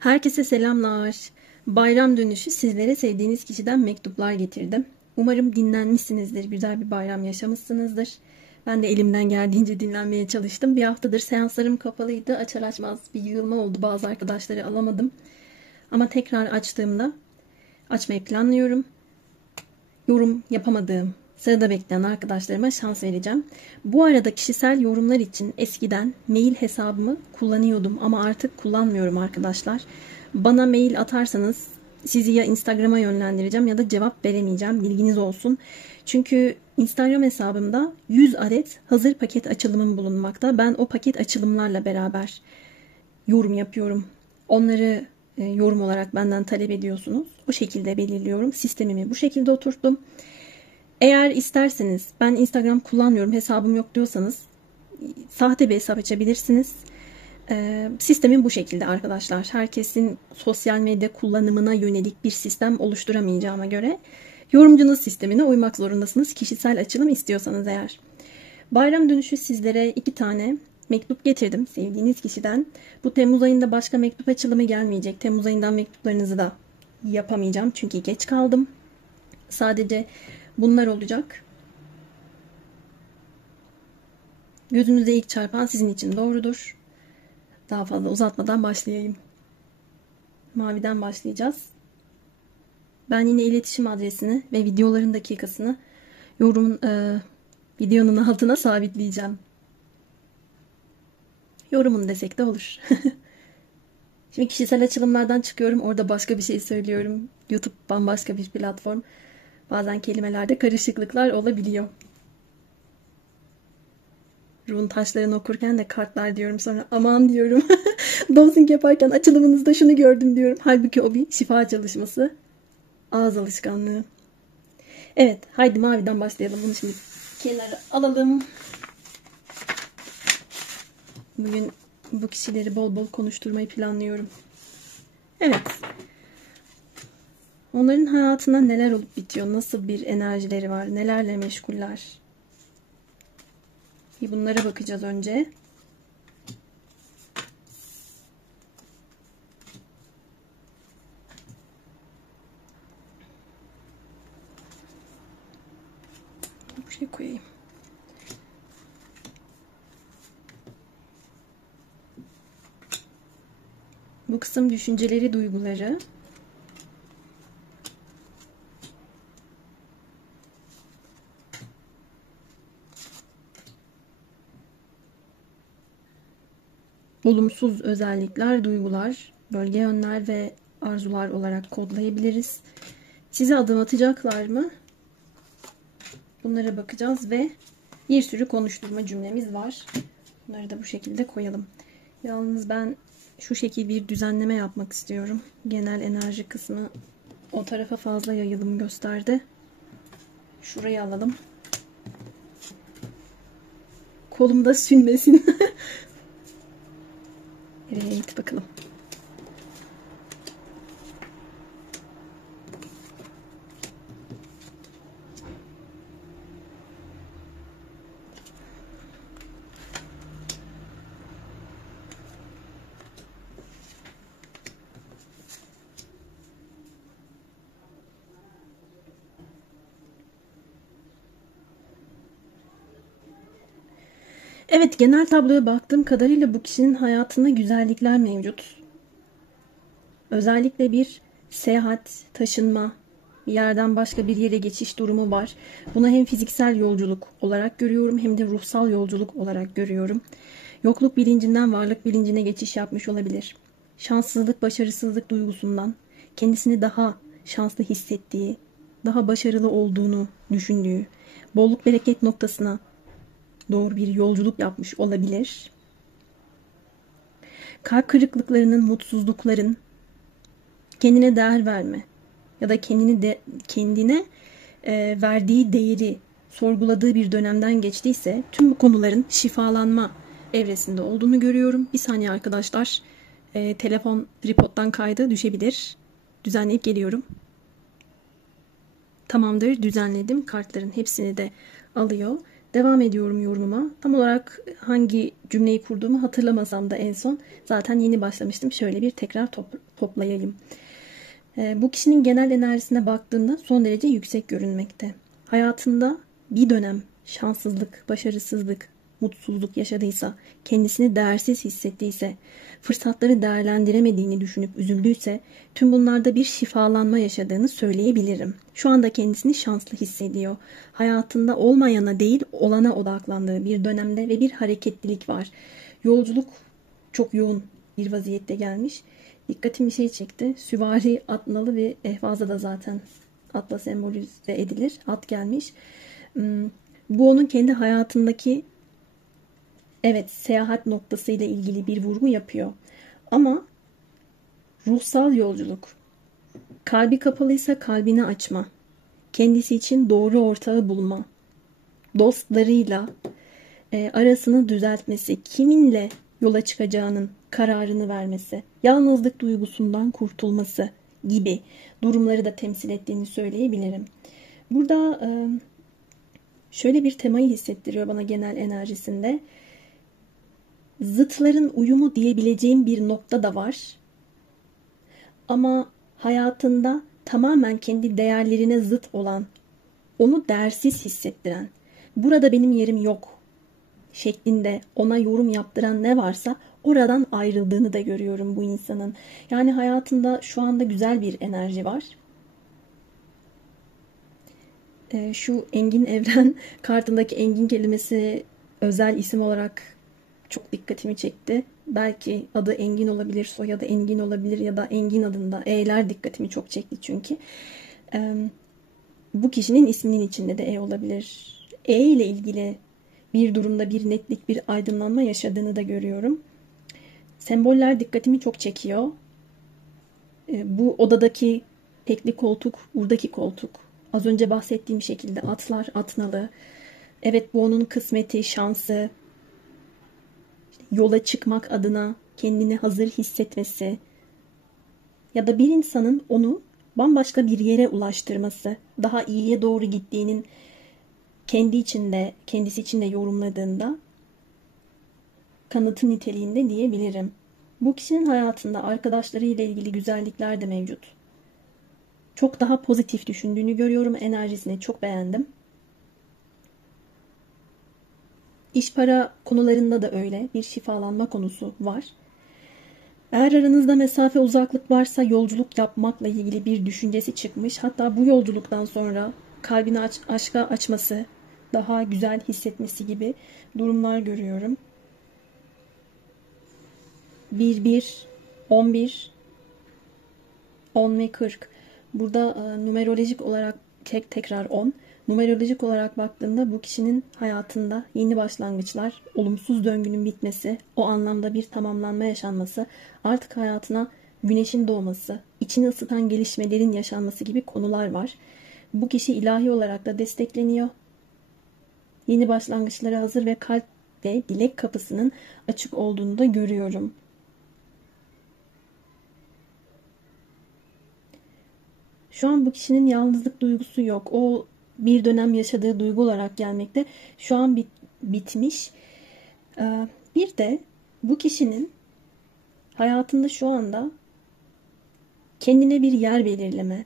Herkese selamlar. Bayram dönüşü sizlere sevdiğiniz kişiden mektuplar getirdim. Umarım dinlenmişsinizdir, güzel bir bayram yaşamışsınızdır. Ben de elimden geldiğince dinlenmeye çalıştım. Bir haftadır seanslarım kapalıydı. Açar açmaz bir yığılma oldu. Bazı arkadaşları alamadım. Ama tekrar açtığımda açmayı planlıyorum. Yorum yapamadığım, sırada bekleyen arkadaşlarıma şans vereceğim. Bu arada kişisel yorumlar için eskiden mail hesabımı kullanıyordum ama artık kullanmıyorum arkadaşlar. Bana mail atarsanız sizi ya Instagram'a yönlendireceğim ya da cevap veremeyeceğim. Bilginiz olsun. Çünkü Instagram hesabımda 100 adet hazır paket açılımım bulunmakta. Ben o paket açılımlarla beraber yorum yapıyorum. Onları yorum olarak benden talep ediyorsunuz. O şekilde belirliyorum. Sistemimi bu şekilde oturttum. Eğer isterseniz ben Instagram kullanmıyorum, hesabım yok diyorsanız sahte bir hesap açabilirsiniz. Sistemim bu şekilde arkadaşlar. Herkesin sosyal medya kullanımına yönelik bir sistem oluşturamayacağıma göre yorumcunuz sistemine uymak zorundasınız. Kişisel açılım istiyorsanız eğer. Bayram dönüşü sizlere 2 tane mektup getirdim sevdiğiniz kişiden. Bu Temmuz ayında başka mektup açılımı gelmeyecek. Temmuz ayından mektuplarınızı da yapamayacağım çünkü geç kaldım. Sadece bunlar olacak. Gözünüze ilk çarpan sizin için doğrudur. Daha fazla uzatmadan başlayayım. Maviden başlayacağız. Ben yine iletişim adresini ve videoların dakikasını videonun altına sabitleyeceğim. Yorumun desek de olur. Şimdi kişisel açılımlardan çıkıyorum. Orada başka bir şey söylüyorum. YouTube bambaşka bir platform. Bazen kelimelerde karışıklıklar olabiliyor. Rune taşlarını okurken de kartlar diyorum, sonra aman diyorum. Dosing yaparken açılımınızda şunu gördüm diyorum. Halbuki o bir şifa çalışması. Ağız alışkanlığı. Evet, haydi maviden başlayalım. Bunu şimdi kenara alalım. Bugün bu kişileri bol bol konuşturmayı planlıyorum. Evet. Onların hayatında neler olup bitiyor? Nasıl bir enerjileri var? Nelerle meşguller? Bunlara bakacağız önce. Buraya koyayım. Bu kısım düşünceleri, duyguları. Olumsuz özellikler, duygular, bölge yönler ve arzular olarak kodlayabiliriz. Size adım atacaklar mı? Bunlara bakacağız ve bir sürü konuşturma cümlemiz var. Bunları da bu şekilde koyalım. Yalnız ben şu şekil bir düzenleme yapmak istiyorum. Genel enerji kısmı o tarafa fazla yayılım gösterdi. Şurayı alalım. Kolumda sünmesin. Evet, bakalım. Evet, genel tabloya baktığım kadarıyla bu kişinin hayatında güzellikler mevcut. Özellikle bir seyahat, taşınma, bir yerden başka bir yere geçiş durumu var. Bunu hem fiziksel yolculuk olarak görüyorum hem de ruhsal yolculuk olarak görüyorum. Yokluk bilincinden varlık bilincine geçiş yapmış olabilir. Şanssızlık, başarısızlık duygusundan kendisini daha şanslı hissettiği, daha başarılı olduğunu düşündüğü, bolluk bereket noktasına doğru bir yolculuk yapmış olabilir. Kalp kırıklıklarının, mutsuzlukların, kendine değer verme ya da kendine verdiği değeri sorguladığı bir dönemden geçtiyse tüm bu konuların şifalanma evresinde olduğunu görüyorum. Bir saniye arkadaşlar. Telefon tripod'dan kaydı, düşebilir. Düzenleyip geliyorum. Tamamdır, düzenledim. Kartların hepsini de alıyor. Devam ediyorum yorumuma. Tam olarak hangi cümleyi kurduğumu hatırlamasam da en son zaten yeni başlamıştım. Şöyle bir tekrar toplayayım. Bu kişinin genel enerjisine baktığımda son derece yüksek görünmekte. Hayatında bir dönem şanssızlık, başarısızlık, mutsuzluk yaşadıysa, kendisini değersiz hissettiyse, fırsatları değerlendiremediğini düşünüp üzüldüyse, tüm bunlarda bir şifalanma yaşadığını söyleyebilirim. Şu anda kendisini şanslı hissediyor. Hayatında olmayana değil, olana odaklandığı bir dönemde ve bir hareketlilik var. Yolculuk çok yoğun bir vaziyette gelmiş. Dikkatimi bir şey çekti. Süvari atnalı ve ehvazda da zaten atla sembolize edilir. At gelmiş. Bu onun kendi hayatındaki seyahat noktası ile ilgili bir vurgu yapıyor. Ama ruhsal yolculuk. Kalbi kapalıysa kalbini açma. Kendisi için doğru ortağı bulma. Dostlarıyla arasını düzeltmesi. Kiminle yola çıkacağının kararını vermesi. Yalnızlık duygusundan kurtulması gibi durumları da temsil ettiğini söyleyebilirim. Burada şöyle bir temayı hissettiriyor bana genel enerjisinde. Zıtların uyumu diyebileceğim bir nokta da var. Ama hayatında tamamen kendi değerlerine zıt olan, onu değersiz hissettiren, burada benim yerim yok şeklinde ona yorum yaptıran ne varsa oradan ayrıldığını da görüyorum bu insanın. Yani hayatında şu anda güzel bir enerji var. Şu Engin Evren kartındaki Engin kelimesi özel isim olarak çok dikkatimi çekti. Belki adı Engin olabilir, soyadı Engin olabilir ya da Engin adında E'ler dikkatimi çok çekti çünkü. Bu kişinin isminin içinde de E olabilir. E ile ilgili bir durumda bir netlik, bir aydınlanma yaşadığını da görüyorum. Semboller dikkatimi çok çekiyor. Bu odadaki tekli koltuk, buradaki koltuk. Az önce bahsettiğim şekilde atlar, atnalı. Evet, bu onun kısmeti, şansı. Yola çıkmak adına kendini hazır hissetmesi. Ya da bir insanın onu bambaşka bir yere ulaştırması. Daha iyiye doğru gittiğinin kendisi içinde yorumladığında kanıtı niteliğinde diyebilirim. Bu kişinin hayatında arkadaşlarıyla ilgili güzellikler de mevcut. Çok daha pozitif düşündüğünü görüyorum. Enerjisini çok beğendim. İş para konularında da öyle bir şifalanma konusu var. Eğer aranızda mesafe, uzaklık varsa yolculuk yapmakla ilgili bir düşüncesi çıkmış. Hatta bu yolculuktan sonra kalbini aşka açması, daha güzel hissetmesi gibi durumlar görüyorum. 1, 11, 10 ve 40. Burada numerolojik olarak tekrar 10. Numerolojik olarak baktığımda bu kişinin hayatında yeni başlangıçlar, olumsuz döngünün bitmesi, o anlamda bir tamamlanma yaşanması, artık hayatına güneşin doğması, içini ısıtan gelişmelerin yaşanması gibi konular var. Bu kişi ilahi olarak da destekleniyor. Yeni başlangıçlara hazır ve kalp ve dilek kapısının açık olduğunu da görüyorum. Şu an bu kişinin yalnızlık duygusu yok. O bir dönem yaşadığı duygu olarak gelmekte. Şu an bitmiş. Bir de bu kişinin hayatında şu anda kendine bir yer belirleme,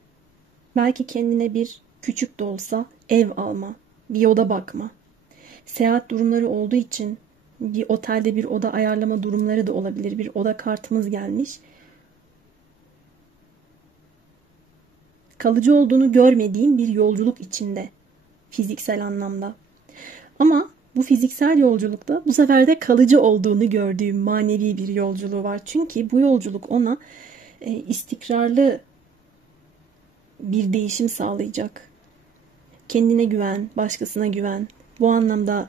belki kendine bir küçük de olsa ev alma, bir oda bakma. Seyahat durumları olduğu için bir otelde bir oda ayarlama durumları da olabilir. Bir oda kartımız gelmiş. Kalıcı olduğunu görmediğim bir yolculuk içinde. Fiziksel anlamda. Ama bu fiziksel yolculukta bu sefer de kalıcı olduğunu gördüğüm manevi bir yolculuğu var. Çünkü bu yolculuk ona istikrarlı bir değişim sağlayacak. Kendine güven, başkasına güven. Bu anlamda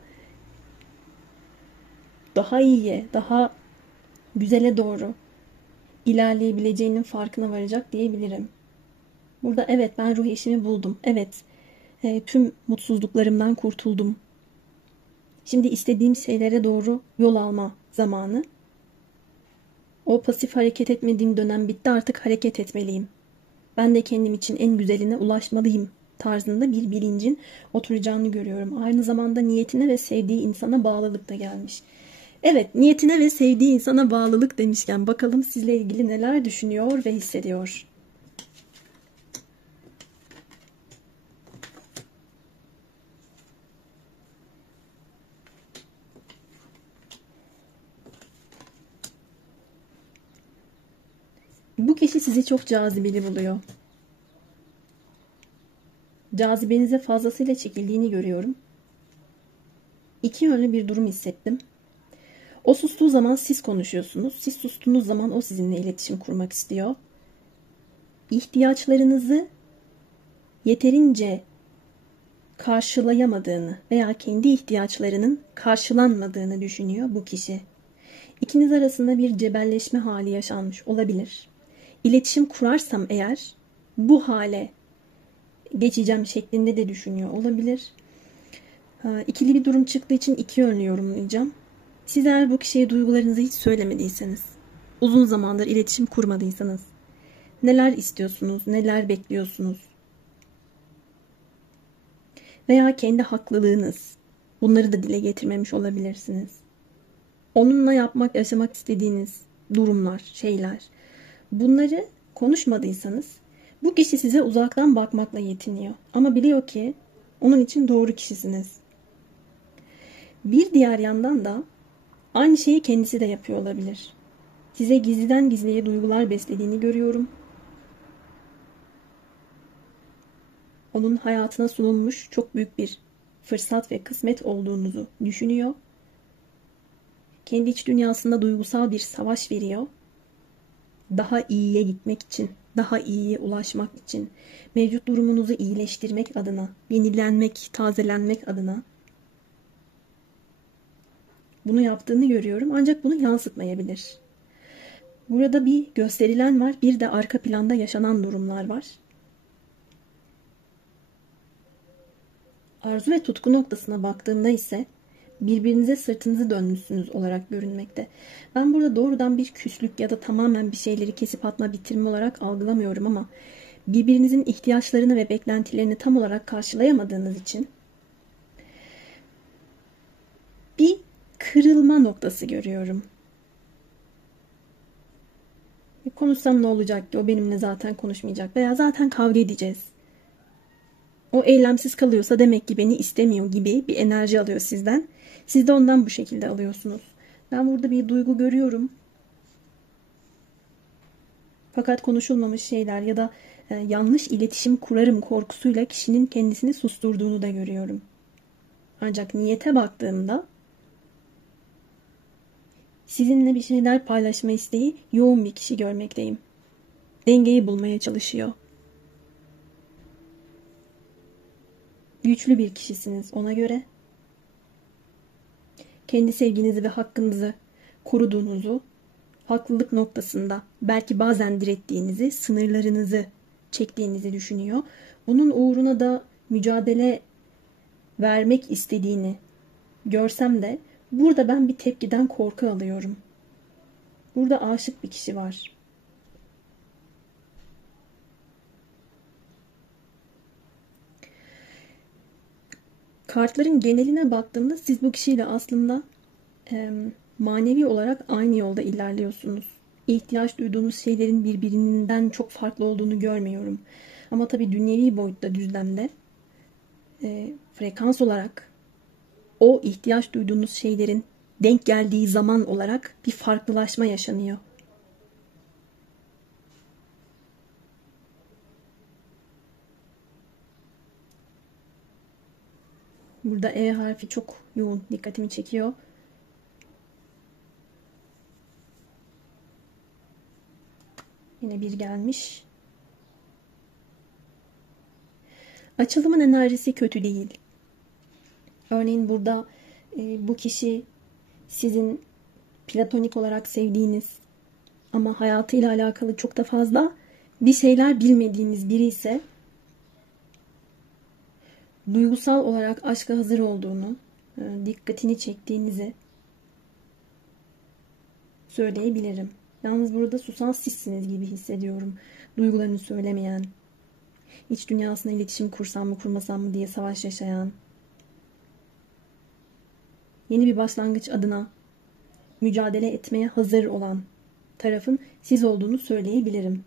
daha iyiye, daha güzele doğru ilerleyebileceğinin farkına varacak diyebilirim. Burada evet, ben ruh eşimi buldum. Evet, tüm mutsuzluklarımdan kurtuldum. Şimdi istediğim şeylere doğru yol alma zamanı. O pasif hareket etmediğim dönem bitti, artık hareket etmeliyim. Ben de kendim için en güzeline ulaşmalıyım tarzında bir bilincin oturacağını görüyorum. Aynı zamanda niyetine ve sevdiği insana bağlılık da gelmiş. Evet, niyetine ve sevdiği insana bağlılık demişken bakalım sizle ilgili neler düşünüyor ve hissediyor. Bu kişi sizi çok cazibeli buluyor. Cazibenize fazlasıyla çekildiğini görüyorum. İki yönlü bir durum hissettim. O sustuğu zaman siz konuşuyorsunuz. Siz sustuğunuz zaman o sizinle iletişim kurmak istiyor. İhtiyaçlarınızı yeterince karşılayamadığını veya kendi ihtiyaçlarının karşılanmadığını düşünüyor bu kişi. İkiniz arasında bir cebelleşme hali yaşanmış olabilir. İletişim kurarsam eğer bu hale geçeceğim şeklinde de düşünüyor olabilir. İkili bir durum çıktığı için iki yönlü yorumlayacağım. Siz eğer bu kişiye duygularınızı hiç söylemediyseniz, uzun zamandır iletişim kurmadıysanız, neler istiyorsunuz, neler bekliyorsunuz? Veya kendi haklılığınız, bunları da dile getirmemiş olabilirsiniz. Onunla yapmak, yaşamak istediğiniz durumlar, şeyler, bunları konuşmadıysanız, bu kişi size uzaktan bakmakla yetiniyor. Ama biliyor ki onun için doğru kişisiniz. Bir diğer yandan da aynı şeyi kendisi de yapıyor olabilir. Size gizliden gizliye duygular beslediğini görüyorum. Onun hayatına sunulmuş çok büyük bir fırsat ve kısmet olduğunuzu düşünüyor. Kendi iç dünyasında duygusal bir savaş veriyor. Daha iyiye gitmek için, daha iyiye ulaşmak için, mevcut durumunuzu iyileştirmek adına, yenilenmek, tazelenmek adına bunu yaptığını görüyorum. Ancak bunu yansıtmayabilir. Burada bir gösterilen var, bir de arka planda yaşanan durumlar var. Arzu ve tutku noktasına baktığımda ise birbirinize sırtınızı dönmüşsünüz olarak görünmekte. Ben burada doğrudan bir küslük ya da tamamen bir şeyleri kesip atma, bitirme olarak algılamıyorum ama birbirinizin ihtiyaçlarını ve beklentilerini tam olarak karşılayamadığınız için bir kırılma noktası görüyorum. Konuşsam ne olacak ki? O benimle zaten konuşmayacak veya zaten kavga edeceğiz. O eylemsiz kalıyorsa demek ki beni istemiyor gibi bir enerji alıyor sizden. Siz de ondan bu şekilde alıyorsunuz. Ben burada bir duygu görüyorum. Fakat konuşulmamış şeyler ya da yanlış iletişim kurarım korkusuyla kişinin kendisini susturduğunu da görüyorum. Ancak niyete baktığımda sizinle bir şeyler paylaşma isteği yoğun bir kişi görmekteyim. Dengeyi bulmaya çalışıyor. Güçlü bir kişisiniz ona göre. Kendi sevginizi ve hakkınızı koruduğunuzu, haklılık noktasında belki bazen direttiğinizi, sınırlarınızı çektiğinizi düşünüyor. Bunun uğruna da mücadele vermek istediğini görsem de burada ben bir tepkiden korku alıyorum. Burada aşık bir kişi var. Kartların geneline baktığımda siz bu kişiyle aslında manevi olarak aynı yolda ilerliyorsunuz. İhtiyaç duyduğunuz şeylerin birbirinden çok farklı olduğunu görmüyorum. Ama tabii dünyevi boyutta, düzlemde frekans olarak o ihtiyaç duyduğunuz şeylerin denk geldiği zaman olarak bir farklılaşma yaşanıyor. Burada E harfi çok yoğun dikkatimi çekiyor. Yine bir gelmiş. Açılımın enerjisi kötü değil. Örneğin burada bu kişi sizin platonik olarak sevdiğiniz ama hayatıyla alakalı çok da fazla bir şeyler bilmediğiniz biri ise duygusal olarak aşka hazır olduğunu, dikkatini çektiğinizi söyleyebilirim. Yalnız burada susan sizsiniz gibi hissediyorum. Duygularını söylemeyen, iç dünyasına iletişim kursam mı kurmasam mı diye savaş yaşayan, yeni bir başlangıç adına mücadele etmeye hazır olan tarafın siz olduğunu söyleyebilirim.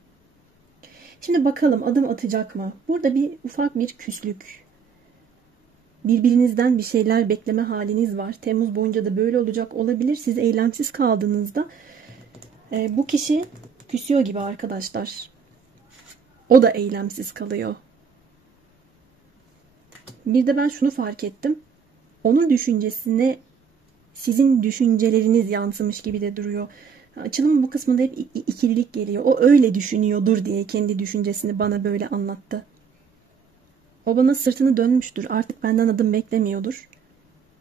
Şimdi bakalım adım atacak mı? Burada ufak bir küslük, birbirinizden bir şeyler bekleme haliniz var. Temmuz boyunca da böyle olacak olabilir. Siz eylemsiz kaldığınızda bu kişi küsüyor gibi arkadaşlar. O da eylemsiz kalıyor. Bir de ben şunu fark ettim. Onun düşüncesine sizin düşünceleriniz yansımış gibi de duruyor. Açılımın bu kısmında hep ikililik geliyor. O öyle düşünüyordur diye kendi düşüncesini bana böyle anlattı. O bana sırtını dönmüştür. Artık benden adım beklemiyordur.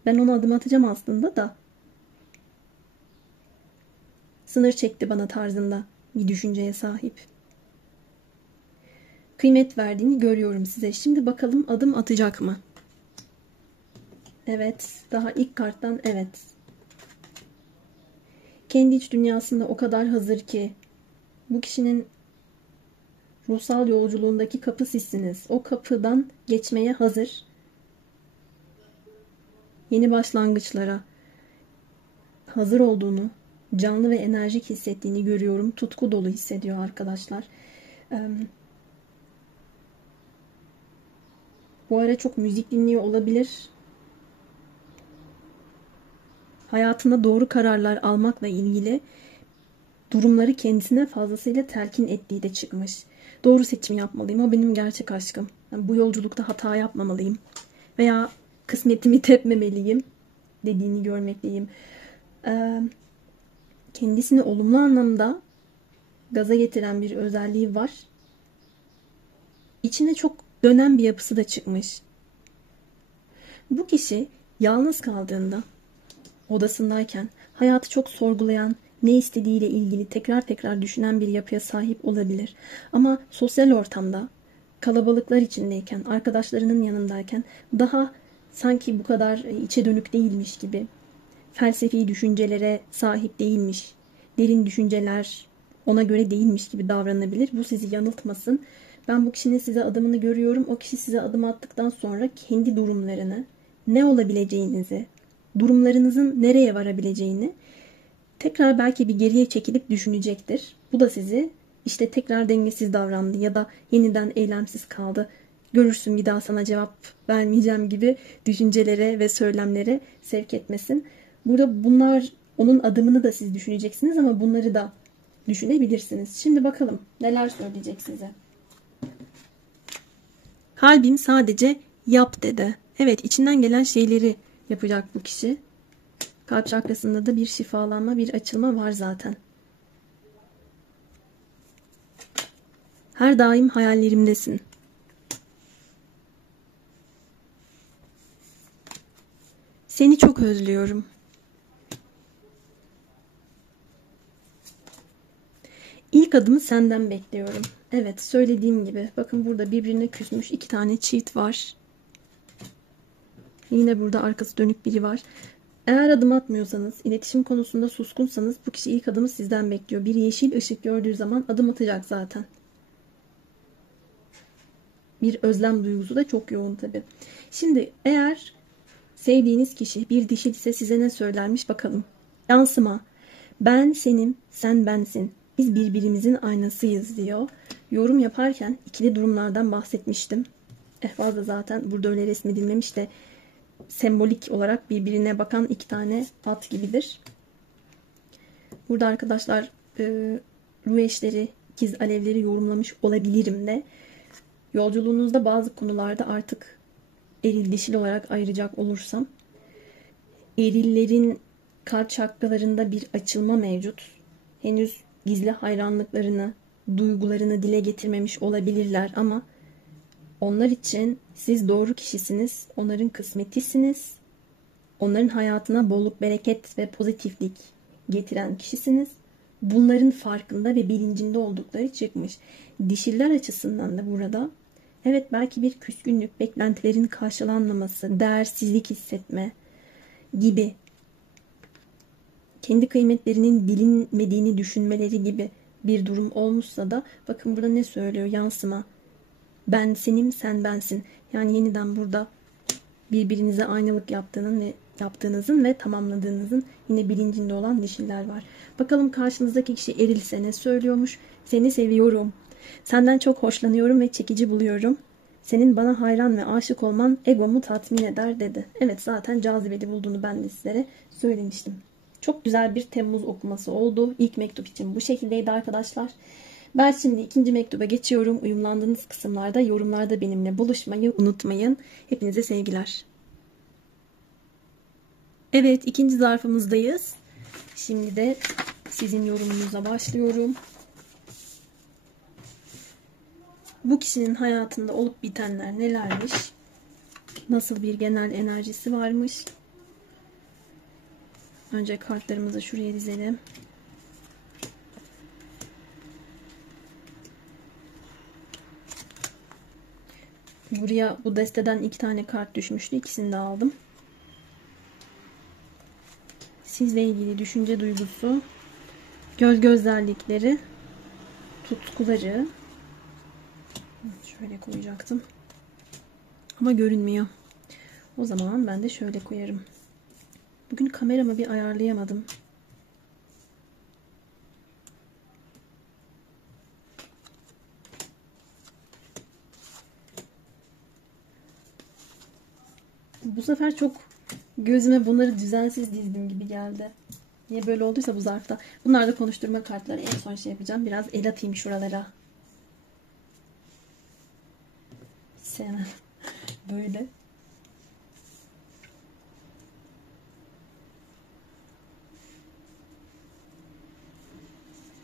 Ben ona adım atacağım aslında da. Sınır çekti bana tarzında bir düşünceye sahip. Kıymet verdiğini görüyorum size. Şimdi bakalım adım atacak mı? Evet. Daha ilk karttan evet. Kendi iç dünyasında o kadar hazır ki bu kişinin ruhsal yolculuğundaki kapı sizsiniz. O kapıdan geçmeye hazır. Yeni başlangıçlara hazır olduğunu, canlı ve enerjik hissettiğini görüyorum. Tutku dolu hissediyor arkadaşlar. Bu ara çok müzik dinliyor olabilir. Hayatında doğru kararlar almakla ilgili durumları kendisine fazlasıyla telkin ettiği de çıkmış. Doğru seçim yapmalıyım. O benim gerçek aşkım. Yani bu yolculukta hata yapmamalıyım. Veya kısmetimi tepmemeliyim dediğini görmekteyim. Kendisini olumlu anlamda gaza getiren bir özelliği var. İçine çok dönen bir yapısı da çıkmış. Bu kişi yalnız kaldığında, odasındayken hayatı çok sorgulayan, ne istediğiyle ilgili tekrar tekrar düşünen bir yapıya sahip olabilir. Ama sosyal ortamda, kalabalıklar içindeyken, arkadaşlarının yanındayken daha sanki bu kadar içe dönük değilmiş gibi, felsefi düşüncelere sahip değilmiş, derin düşünceler ona göre değilmiş gibi davranabilir. Bu sizi yanıltmasın. Ben bu kişinin size adımını görüyorum. O kişi size adım attıktan sonra kendi durumlarını, ne olabileceğinizi, durumlarınızın nereye varabileceğini tekrar belki bir geriye çekilip düşünecektir. Bu da sizi işte tekrar dengesiz davrandı ya da yeniden eylemsiz kaldı. Görürsün bir daha sana cevap vermeyeceğim gibi düşüncelere ve söylemlere sevk etmesin. Burada bunlar onun adımını da siz düşüneceksiniz ama bunları da düşünebilirsiniz. Şimdi bakalım neler söyleyecek size. Kalbim sadece yap dedi. Evet, içinden gelen şeyleri yapacak bu kişi. Kalp çakrasında da bir şifalanma, bir açılma var zaten. Her daim hayallerimdesin. Seni çok özlüyorum. İlk adımı senden bekliyorum. Evet, söylediğim gibi. Bakın burada birbirine küsmüş iki tane çift var. Yine burada arkası dönük biri var. Eğer adım atmıyorsanız, iletişim konusunda suskunsanız bu kişi ilk adımı sizden bekliyor. Bir yeşil ışık gördüğü zaman adım atacak zaten. Bir özlem duygusu da çok yoğun tabii. Şimdi eğer sevdiğiniz kişi bir dişil ise size ne söylermiş bakalım. Yansıma. Ben senim, sen bensin. Biz birbirimizin aynasıyız diyor. Yorum yaparken ikili durumlardan bahsetmiştim. Fazla zaten burada öyle resmedilmemiş de sembolik olarak birbirine bakan iki tane at gibidir. Burada arkadaşlar ruh eşleri, ikiz alevleri yorumlamış olabilirim de. Yolculuğunuzda bazı konularda artık eril dişil olarak ayıracak olursam erillerin kalp çakralarında bir açılma mevcut. Henüz gizli hayranlıklarını, duygularını dile getirmemiş olabilirler ama onlar için siz doğru kişisiniz, onların kısmetisiniz, onların hayatına bolluk, bereket ve pozitiflik getiren kişisiniz. Bunların farkında ve bilincinde oldukları çıkmış. Dişiller açısından da burada evet belki bir küskünlük, beklentilerin karşılanmaması, değersizlik hissetme gibi, kendi kıymetlerinin bilinmediğini düşünmeleri gibi bir durum olmuşsa da bakın burada ne söylüyor? Yansıma. Ben senim, sen bensin. Yani yeniden burada birbirinize aynalık yaptığının ve yaptığınızın ve tamamladığınızın yine bilincinde olan dişiller var. Bakalım karşınızdaki kişi erilse ne söylüyormuş? Seni seviyorum. Senden çok hoşlanıyorum ve çekici buluyorum. Senin bana hayran ve aşık olman egomu tatmin eder dedi. Evet, zaten cazibeli bulduğunu ben de sizlere söylemiştim. Çok güzel bir Temmuz okuması oldu. İlk mektup için bu şekildeydi arkadaşlar. Ben şimdi ikinci mektuba geçiyorum. Uyumlandığınız kısımlarda yorumlarda benimle buluşmayı unutmayın. Hepinize sevgiler. Evet, ikinci zarfımızdayız. Şimdi de sizin yorumunuza başlıyorum. Bu kişinin hayatında olup bitenler nelermiş? Nasıl bir genel enerjisi varmış? Önce kartlarımızı şuraya dizelim. Buraya bu desteden 2 tane kart düşmüştü. İkisini de aldım. Sizle ilgili düşünce duygusu, gözlerlikleri, tutkuları. Şöyle koyacaktım. Ama görünmüyor. O zaman ben de şöyle koyarım. Bugün kameramı bir ayarlayamadım. Bu sefer çok gözüme bunları düzensiz dizdim gibi geldi. Niye böyle olduysa bu zarfta. Bunlar da konuşturma kartları. En son şey yapacağım. Biraz el atayım şuralara. Sevmem. Böyle.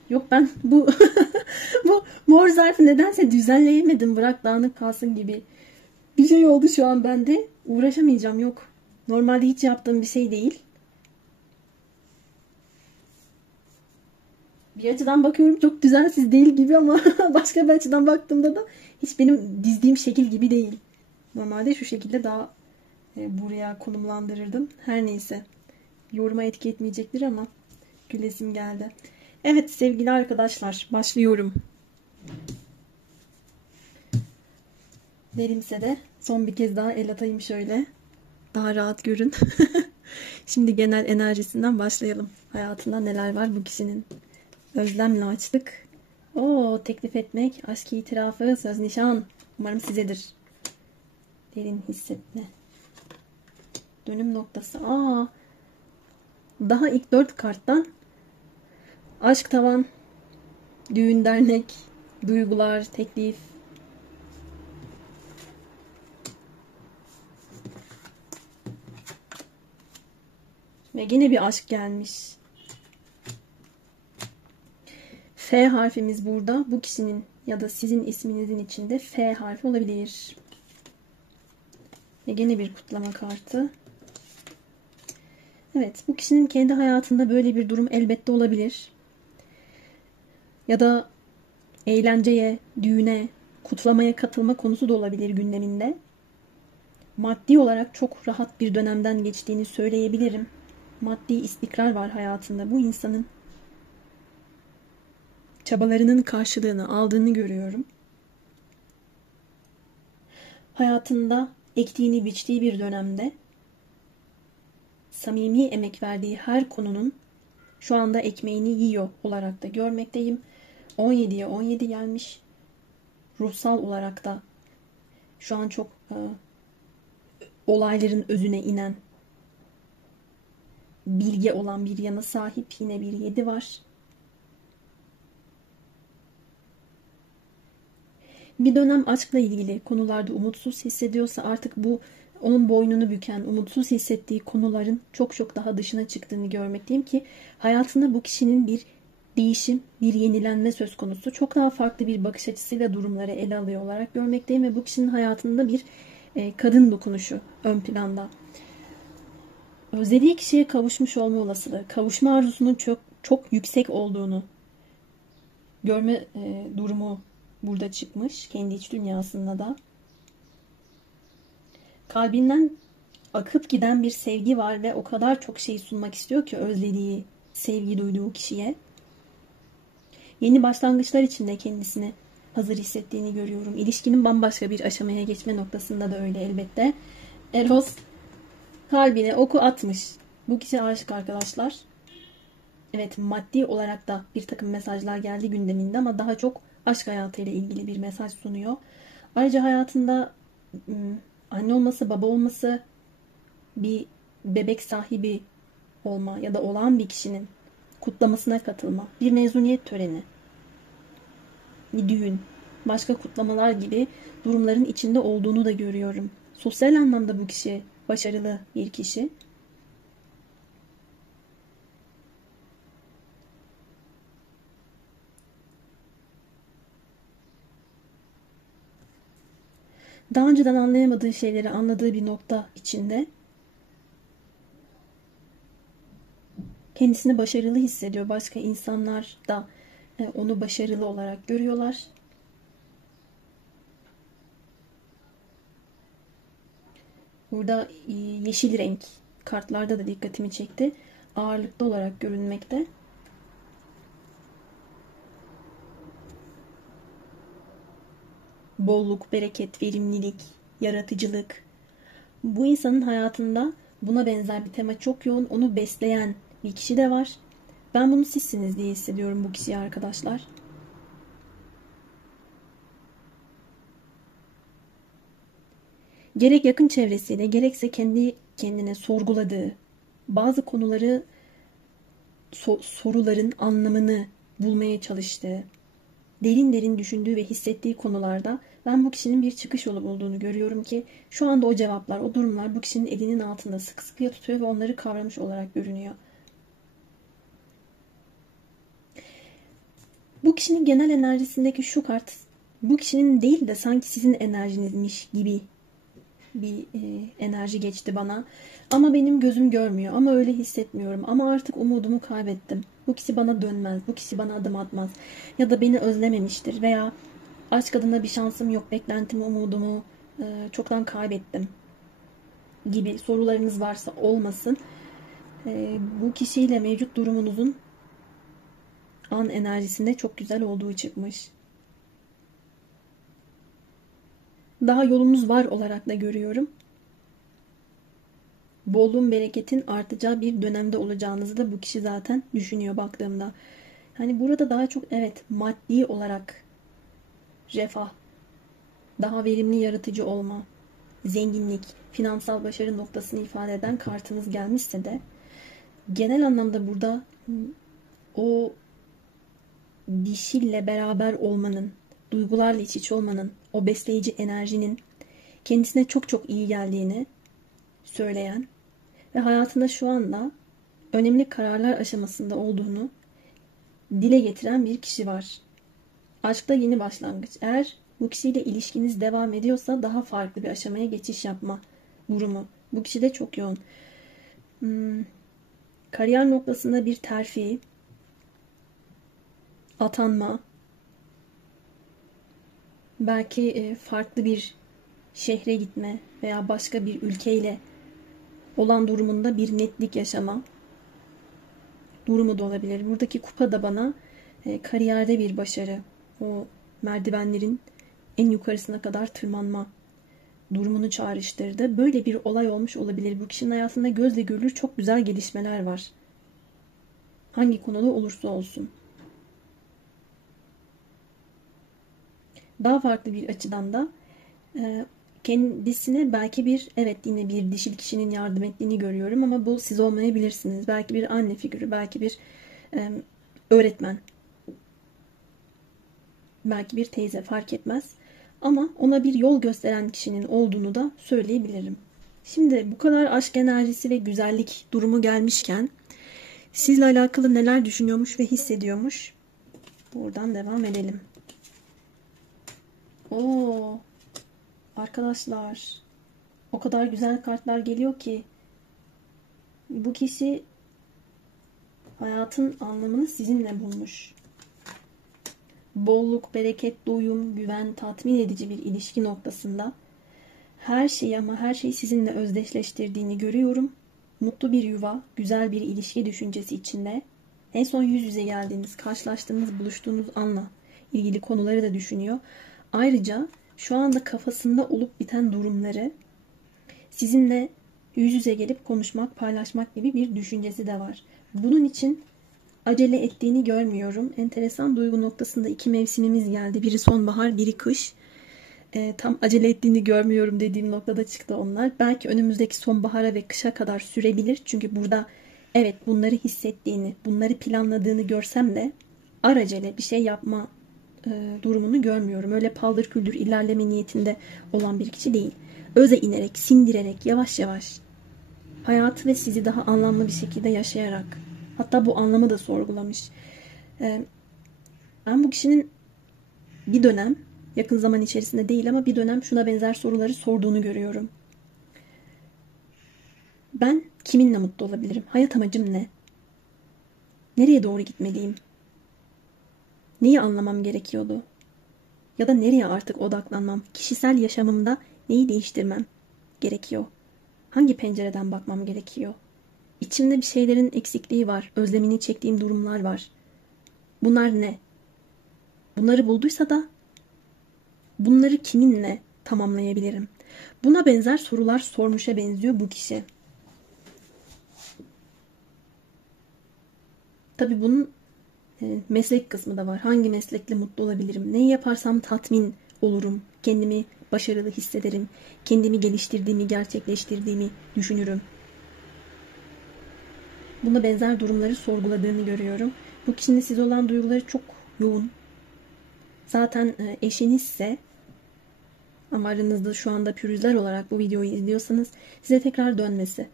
Yok, ben bu bu mor zarfı nedense düzenleyemedim. Bırak dağınık kalsın gibi. Bir şey oldu şu an bende. Uğraşamayacağım, yok. Normalde hiç yaptığım bir şey değil. Bir açıdan bakıyorum çok düzensiz değil gibi ama başka bir açıdan baktığımda da hiç benim dizdiğim şekil gibi değil. Normalde şu şekilde daha buraya konumlandırırdım. Her neyse. Yoruma etki etmeyecektir ama gülesim geldi. Evet sevgili arkadaşlar, başlıyorum. Derimse de son bir kez daha el atayım şöyle. Daha rahat görün. Şimdi genel enerjisinden başlayalım. Hayatında neler var bu kişinin? Özlemle açtık. Teklif etmek, aşk itirafı, söz nişan. Umarım sizedir. Derin hissetme. Dönüm noktası. Daha ilk 4 karttan aşk tavan, düğün dernek, duygular, teklif. Ve yine bir aşk gelmiş. F harfimiz burada. Bu kişinin ya da sizin isminizin içinde F harfi olabilir. Ve yine bir kutlama kartı. Evet, bu kişinin kendi hayatında böyle bir durum elbette olabilir. Ya da eğlenceye, düğüne, kutlamaya katılma konusu da olabilir gündeminde. Maddi olarak çok rahat bir dönemden geçtiğini söyleyebilirim. Maddi istikrar var hayatında. Bu insanın çabalarının karşılığını aldığını görüyorum. Hayatında ektiğini biçtiği bir dönemde samimi emek verdiği her konunun şu anda ekmeğini yiyor olarak da görmekteyim. 17'ye 17 gelmiş. Ruhsal olarak da şu an çok olayların özüne inen, bilge olan bir yana sahip. Yine bir 7 var. Bir dönem aşkla ilgili konularda umutsuz hissediyorsa artık bu onun boynunu büken, umutsuz hissettiği konuların çok çok daha dışına çıktığını görmekteyim ki hayatında bu kişinin bir değişim, bir yenilenme söz konusu. Çok daha farklı bir bakış açısıyla durumları ele alıyor olarak görmekteyim ve bu kişinin hayatında bir kadın dokunuşu ön planda. Özlediği kişiye kavuşmuş olma olasılığı, kavuşma arzusunun çok çok yüksek olduğunu görme durumu burada çıkmış. Kendi iç dünyasında da. Kalbinden akıp giden bir sevgi var ve o kadar çok şey sunmak istiyor ki özlediği, sevgi duyduğu kişiye. Yeni başlangıçlar için de kendisini hazır hissettiğini görüyorum. İlişkinin bambaşka bir aşamaya geçme noktasında da öyle elbette. Eros Kalbine oku atmış. Bu kişi aşık arkadaşlar. Evet, maddi olarak da bir takım mesajlar geldi gündeminde ama daha çok aşk hayatıyla ilgili bir mesaj sunuyor. Ayrıca hayatında anne olması, baba olması, bir bebek sahibi olma ya da olan bir kişinin kutlamasına katılma, bir mezuniyet töreni, bir düğün, başka kutlamalar gibi durumların içinde olduğunu da görüyorum. Sosyal anlamda bu kişi başarılı bir kişi. Daha önceden anlayamadığı şeyleri anladığı bir nokta içinde kendisini başarılı hissediyor. Başka insanlar da onu başarılı olarak görüyorlar. Burada yeşil renk kartlarda da dikkatimi çekti. Ağırlıklı olarak görünmekte. Bolluk, bereket, verimlilik, yaratıcılık. Bu insanın hayatında buna benzer bir tema çok yoğun. Onu besleyen bir kişi de var. Ben bunu sizsiniz diye hissediyorum bu kişiye arkadaşlar. Gerek yakın çevresiyle gerekse kendi kendine sorguladığı bazı konuları, soruların anlamını bulmaya çalıştığı, derin derin düşündüğü ve hissettiği konularda ben bu kişinin bir çıkış yolu bulduğunu görüyorum ki şu anda o cevaplar, o durumlar bu kişinin elinin altında sıkı sıkıya tutuyor ve onları kavramış olarak görünüyor. Bu kişinin genel enerjisindeki şu kart, bu kişinin değil de sanki sizin enerjinizmiş gibi bir enerji geçti bana. Ama benim gözüm görmüyor. Ama öyle hissetmiyorum. Ama artık umudumu kaybettim. Bu kişi bana dönmez. Bu kişi bana adım atmaz. Ya da beni özlememiştir. Veya aşk adına bir şansım yok. Beklentimi, umudumu çoktan kaybettim gibi sorularınız varsa olmasın. Bu kişiyle mevcut durumunuzun an enerjisinde çok güzel olduğu çıkmış. Daha yolunuz var olarak da görüyorum. Bolluğun, bereketin artacağı bir dönemde olacağınızı da bu kişi zaten düşünüyor baktığımda. Hani burada daha çok evet maddi olarak refah, daha verimli yaratıcı olma, zenginlik, finansal başarı noktasını ifade eden kartınız gelmişse de genel anlamda burada o dişille beraber olmanın, duygularla iç içe olmanın, o besleyici enerjinin kendisine çok çok iyi geldiğini söyleyen ve hayatında şu anda önemli kararlar aşamasında olduğunu dile getiren bir kişi var. Aşkta yeni başlangıç. Eğer bu kişiyle ilişkiniz devam ediyorsa daha farklı bir aşamaya geçiş yapma durumu. Bu kişi de çok yoğun. Kariyer noktasında bir terfi, atanma, belki farklı bir şehre gitme veya başka bir ülkeyle olan durumunda bir netlik yaşama durumu da olabilir. Buradaki kupa da bana kariyerde bir başarı, o merdivenlerin en yukarısına kadar tırmanma durumunu çağrıştırdı. Böyle bir olay olmuş olabilir. Bu kişinin hayatında gözle görülür çok güzel gelişmeler var. Hangi konuda olursa olsun. Daha farklı bir açıdan da kendisine belki bir evet yine bir dişil kişinin yardım ettiğini görüyorum ama bu siz olmayabilirsiniz. Belki bir anne figürü, belki bir öğretmen, belki bir teyze fark etmez. Ama ona bir yol gösteren kişinin olduğunu da söyleyebilirim. Şimdi bu kadar aşk enerjisi ve güzellik durumu gelmişken sizle alakalı neler düşünüyormuş ve hissediyormuş? Buradan devam edelim. Oo, arkadaşlar o kadar güzel kartlar geliyor ki bu kişi hayatın anlamını sizinle bulmuş. Bolluk, bereket, doyum, güven, tatmin edici bir ilişki noktasında her şeyi ama her şeyi sizinle özdeşleştirdiğini görüyorum. Mutlu bir yuva, güzel bir ilişki düşüncesi içinde. En son yüz yüze geldiğiniz, karşılaştığınız, buluştuğunuz anla ilgili konuları da düşünüyor. Ayrıca şu anda kafasında olup biten durumları sizinle yüz yüze gelip konuşmak, paylaşmak gibi bir düşüncesi de var. Bunun için acele ettiğini görmüyorum. Enteresan, duygu noktasında iki mevsimimiz geldi. Biri sonbahar, biri kış. Tam acele ettiğini görmüyorum dediğim noktada çıktı onlar. Belki önümüzdeki sonbahara ve kışa kadar sürebilir. Çünkü burada evet bunları hissettiğini, bunları planladığını görsem de aracele bir şey yapma durumunu görmüyorum. Öyle paldır küldür ilerleme niyetinde olan bir kişi değil. Öze inerek, sindirerek, yavaş yavaş hayatı ve sizi daha anlamlı bir şekilde yaşayarak, hatta bu anlamı da sorgulamış. Ben bu kişinin bir dönem, yakın zaman içerisinde değil ama bir dönem şuna benzer soruları sorduğunu görüyorum. Ben kiminle mutlu olabilirim? Hayat amacım ne? Nereye doğru gitmeliyim? Neyi anlamam gerekiyordu? Ya da nereye artık odaklanmam? Kişisel yaşamımda neyi değiştirmem gerekiyor? Hangi pencereden bakmam gerekiyor? İçimde bir şeylerin eksikliği var. Özlemini çektiğim durumlar var. Bunlar ne? Bunları bulduysa da bunları kiminle tamamlayabilirim? Buna benzer sorular sormuşa benziyor bu kişi. Tabii bunun meslek kısmı da var. Hangi meslekle mutlu olabilirim? Neyi yaparsam tatmin olurum? Kendimi başarılı hissederim. Kendimi geliştirdiğimi, gerçekleştirdiğimi düşünürüm. Buna benzer durumları sorguladığını görüyorum. Bu kişinin size olan duyguları çok yoğun. Zaten eşinizse ama aranızda şu anda pürüzler olarak bu videoyu izliyorsanız size tekrar dönmesi.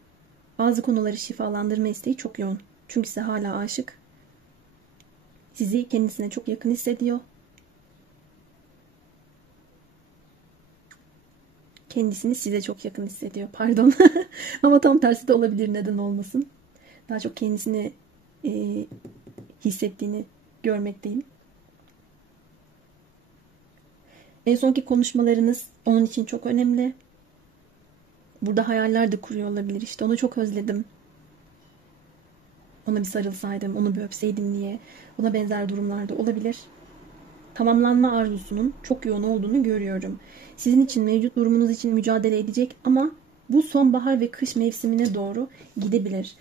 Bazı konuları şifalandırma isteği çok yoğun. Çünkü size hala aşık. Sizi kendisine çok yakın hissediyor. Kendisini size çok yakın hissediyor. Pardon. Ama tam tersi de olabilir. Neden olmasın? Daha çok kendisini hissettiğini görmekteyim. En sonki konuşmalarınız onun için çok önemli. Burada hayaller de kuruyor olabilir. İşte onu çok özledim. Ona bir sarılsaydım, onu bir öpseydim diye. Ona benzer durumlarda olabilir. Tamamlanma arzusunun çok yoğun olduğunu görüyorum. Sizin için, mevcut durumunuz için mücadele edecek ama bu sonbahar ve kış mevsimine doğru gidebilir.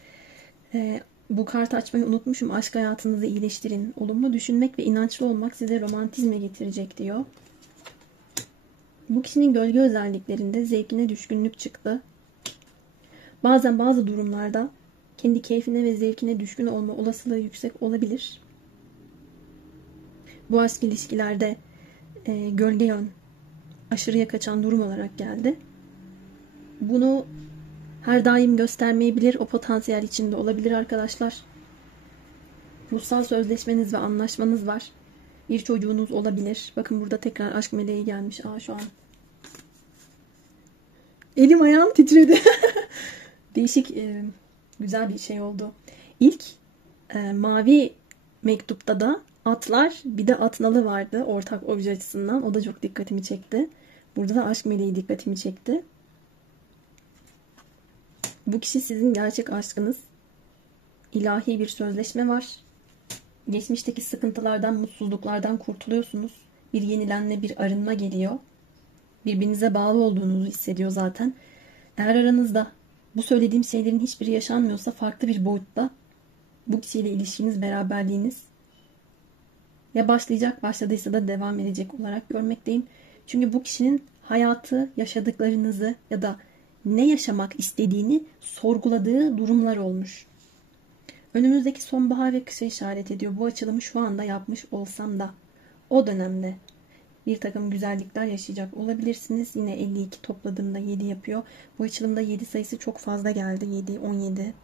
Bu kartı açmayı unutmuşum. Aşk hayatınızı iyileştirin. Olumlu düşünmek ve inançlı olmak size romantizme getirecek diyor. Bu kişinin gölge özelliklerinde zevkine düşkünlük çıktı. Bazen bazı durumlarda kendi keyfine ve zevkine düşkün olma olasılığı yüksek olabilir. Bu aşk ilişkilerde gölge yön aşırıya kaçan durum olarak geldi. Bunu her daim göstermeyebilir. O potansiyel içinde olabilir arkadaşlar. Ruhsal sözleşmeniz ve anlaşmanız var. Bir çocuğunuz olabilir. Bakın burada tekrar aşk meleği gelmiş. Şu an. Elim ayağım titredi. Değişik, güzel bir şey oldu. İlk mavi mektupta da atlar, bir de at nalı vardı ortak obje açısından. O da çok dikkatimi çekti. Burada da aşk meleği dikkatimi çekti. Bu kişi sizin gerçek aşkınız. İlahi bir sözleşme var. Geçmişteki sıkıntılardan, mutsuzluklardan kurtuluyorsunuz. Bir yenilenme, bir arınma geliyor. Birbirinize bağlı olduğunuzu hissediyor zaten. Eğer aranızda bu söylediğim şeylerin hiçbiri yaşanmıyorsa farklı bir boyutta bu kişiyle ilişkiniz, beraberliğiniz ya başlayacak, başladıysa da devam edecek olarak görmekteyim. Çünkü bu kişinin hayatı, yaşadıklarınızı ya da ne yaşamak istediğini sorguladığı durumlar olmuş. Önümüzdeki sonbahar ve kışa işaret ediyor. Bu açılımı şu anda yapmış olsam da o dönemde bir takım güzellikler yaşayacak olabilirsiniz. Yine 52 topladığımda 7 yapıyor. Bu açılımda 7 sayısı çok fazla geldi. 7, 17.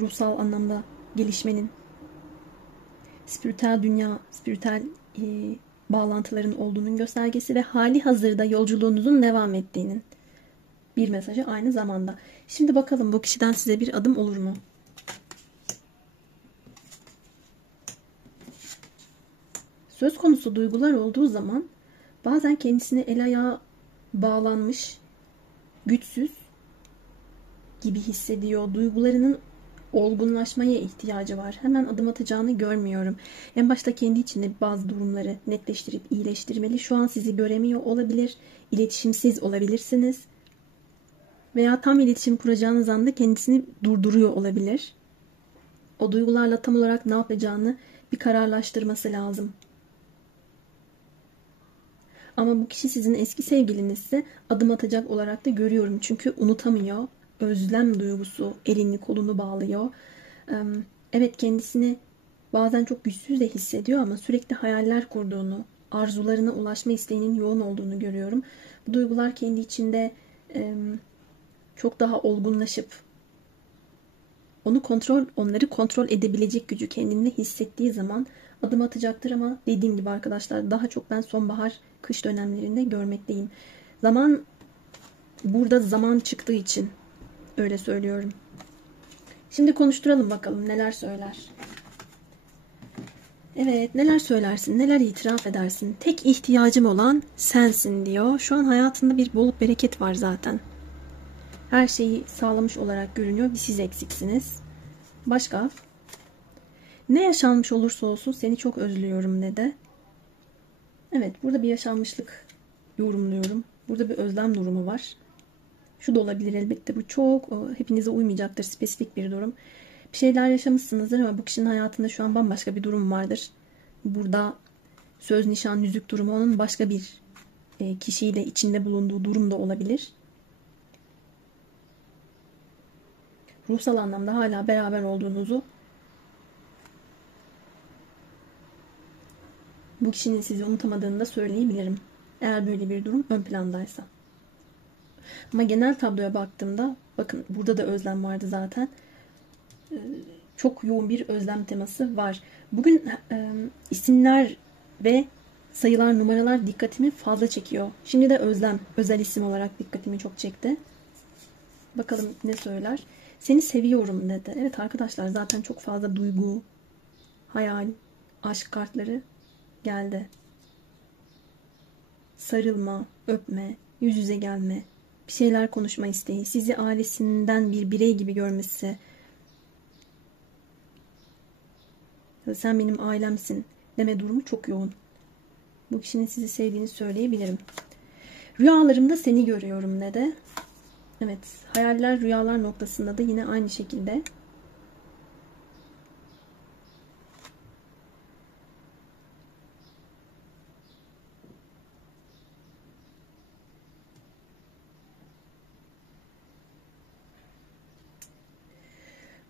Ruhsal anlamda gelişmenin, spiritüel dünya, spiritüel bağlantıların olduğunun göstergesi ve hali hazırda yolculuğunuzun devam ettiğinin bir mesajı aynı zamanda. Şimdi bakalım bu kişiden size bir adım olur mu? Söz konusu duygular olduğu zaman bazen kendisine el ayağı bağlanmış, güçsüz gibi hissediyor. Duygularının olgunlaşmaya ihtiyacı var. Hemen adım atacağını görmüyorum. En başta kendi içinde bazı durumları netleştirip iyileştirmeli. Şu an sizi göremiyor olabilir. İletişimsiz olabilirsiniz. Veya tam iletişim kuracağınız anda kendisini durduruyor olabilir. O duygularla tam olarak ne yapacağını bir kararlaştırması lazım. Ama bu kişi sizin eski sevgilinizse adım atacak olarak da görüyorum. Çünkü unutamıyor. Özlem duygusu elini kolunu bağlıyor. Evet, kendisini bazen çok güçsüz de hissediyor ama sürekli hayaller kurduğunu, arzularına ulaşma isteğinin yoğun olduğunu görüyorum. Bu duygular kendi içinde çok daha olgunlaşıp onları kontrol edebilecek gücü kendinde hissettiği zaman adım atacaktır ama dediğim gibi arkadaşlar daha çok ben sonbahar, kış dönemlerinde görmekteyim. Burada zaman çıktığı için öyle söylüyorum. Şimdi konuşturalım bakalım neler söyler. Evet, neler söylersin, neler itiraf edersin. Tek ihtiyacım olan sensin diyor. Şu an hayatında bir bolluk bereket var zaten. Her şeyi sağlamış olarak görünüyor. Bir siz eksiksiniz. Başka? Ne yaşanmış olursa olsun seni çok özlüyorum dedi. Evet, burada bir yaşanmışlık yorumluyorum. Burada bir özlem durumu var. Şu da olabilir elbette. Bu çok hepinize uymayacaktır. Spesifik bir durum. Bir şeyler yaşamışsınızdır ama bu kişinin hayatında şu an bambaşka bir durum vardır. Burada söz, nişan, yüzük durumu onun başka bir kişiyle içinde bulunduğu durum da olabilir. Ruhsal anlamda hala beraber olduğunuzu, bu kişinin sizi unutamadığını da söyleyebilirim. Eğer böyle bir durum ön plandaysa. Ama genel tabloya baktığımda, bakın burada da özlem vardı zaten. Çok yoğun bir özlem teması var. Bugün isimler ve sayılar, numaralar dikkatimi fazla çekiyor. Şimdi de özlem, özel isim olarak dikkatimi çok çekti. Bakalım ne söyler. Seni seviyorum dedi. Evet arkadaşlar, zaten çok fazla duygu, hayal, aşk kartları geldi. Sarılma, öpme, yüz yüze gelme, bir şeyler konuşma isteği, sizi ailesinden bir birey gibi görmesi, sen benim ailemsin deme durumu çok yoğun. Bu kişinin sizi sevdiğini söyleyebilirim. Rüyalarımda seni görüyorum dedi. Evet, hayaller rüyalar noktasında da yine aynı şekilde.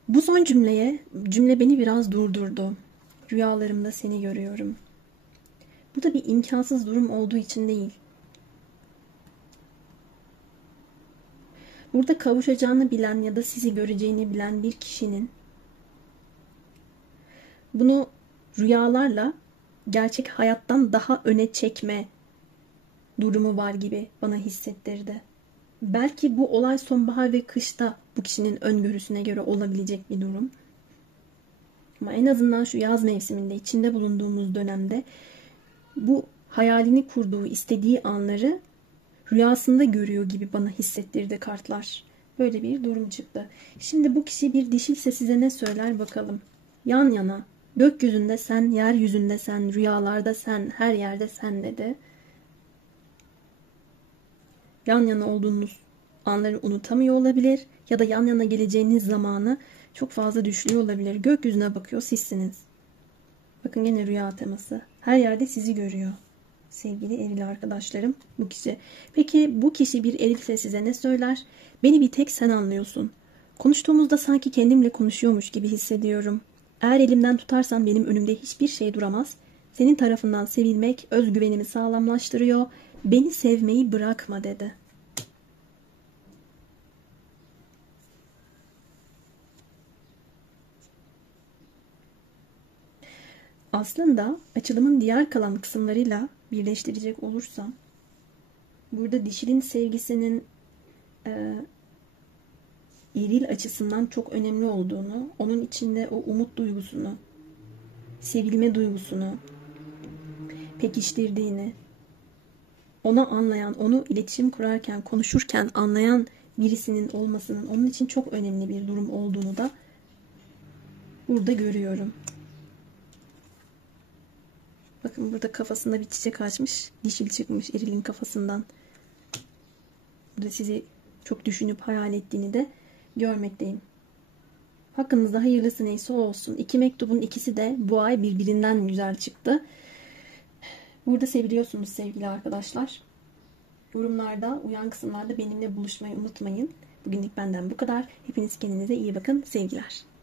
Bu son cümle beni biraz durdurdu. Rüyalarımda seni görüyorum. Bu da bir imkansız durum olduğu için değil. Burada kavuşacağını bilen ya da sizi göreceğini bilen bir kişinin bunu rüyalarla gerçek hayattan daha öne çekme durumu var gibi bana hissettirdi. Belki bu olay sonbahar ve kışta bu kişinin öngörüsüne göre olabilecek bir durum. Ama en azından şu yaz mevsiminde, içinde bulunduğumuz dönemde bu hayalini kurduğu, istediği anları rüyasında görüyor gibi bana hissettirdi kartlar. Böyle bir durum çıktı. Şimdi bu kişi bir dişilse size ne söyler bakalım. Yan yana, gökyüzünde sen, yeryüzünde sen, rüyalarda sen, her yerde sen dedi. Yan yana olduğunuz anları unutamıyor olabilir ya da yan yana geleceğiniz zamanı çok fazla düşünüyor olabilir. Gökyüzüne bakıyor, sizsiniz. Bakın yine rüya teması. Her yerde sizi görüyor. Sevgili eril arkadaşlarım, bu kişi. Peki bu kişi bir erilse size ne söyler? Beni bir tek sen anlıyorsun. Konuştuğumuzda sanki kendimle konuşuyormuş gibi hissediyorum. Eğer elimden tutarsan benim önümde hiçbir şey duramaz. Senin tarafından sevilmek özgüvenimi sağlamlaştırıyor. Beni sevmeyi bırakma dedi. Aslında açılımın diğer kalan kısımlarıyla birleştirecek olursam, burada dişilin sevgisinin eril açısından çok önemli olduğunu, onun içinde o umut duygusunu, sevilme duygusunu pekiştirdiğini, onu anlayan, onu iletişim kurarken, konuşurken anlayan birisinin olmasının onun için çok önemli bir durum olduğunu da burada görüyorum. Bakın burada kafasında bir çiçek açmış, dişil çıkmış erilin kafasından. Burada sizi çok düşünüp hayal ettiğini de görmekteyim. Hakkınızda hayırlısı neyse o olsun. 2 mektubun ikisi de bu ay birbirinden güzel çıktı. Burada seviliyorsunuz sevgili arkadaşlar. Yorumlarda, uyan kısımlarda benimle buluşmayı unutmayın. Bugünlük benden bu kadar. Hepiniz kendinize iyi bakın. Sevgiler.